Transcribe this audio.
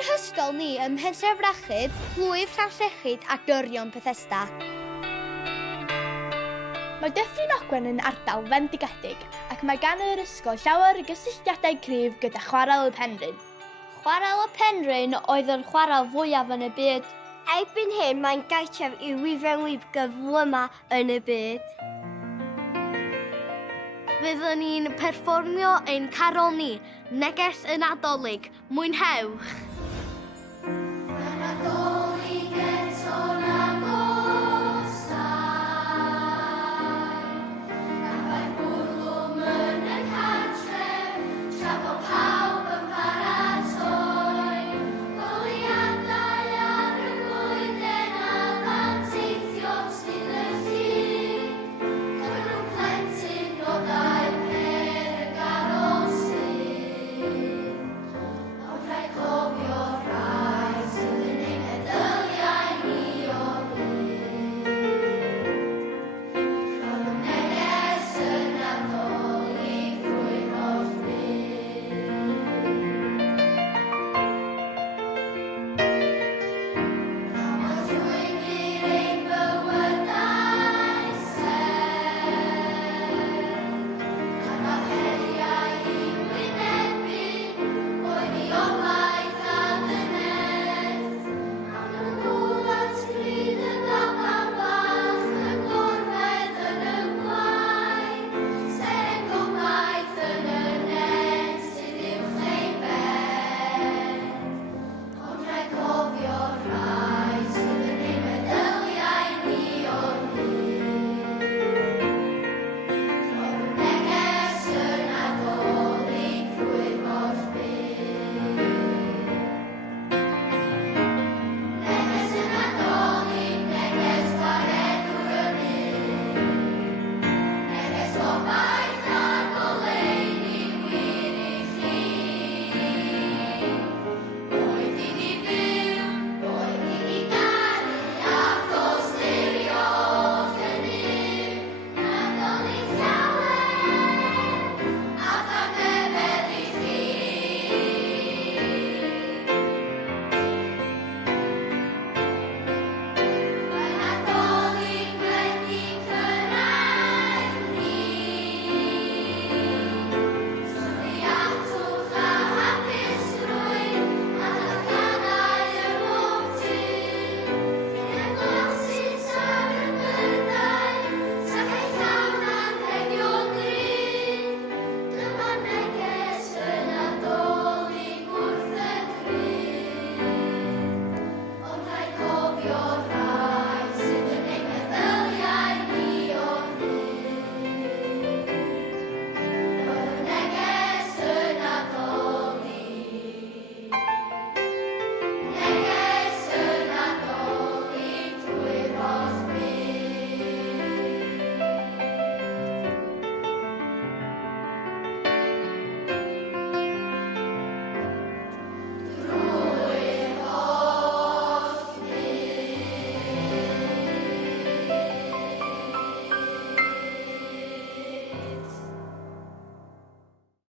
Yn hystol ni ym Mhentref Rachyd, plwyf Llawllechyd a gyrion Bethesda. Mae Dyffryn Ogwen yn ardal fendigedig ac mae gan yr ysgol llawer o gysylltiadau cryf gyda chwarel y Penrhyn. Chwarel y Penrhyn oedd yr chwarel fwyaf yn y byd. Erbyn hyn mae'n gartref i wifrenwyr gyflymau yn y byd. Fyddwn ni'n perfformio ein carol ni, Neges y Nadolig. Mwynhewch!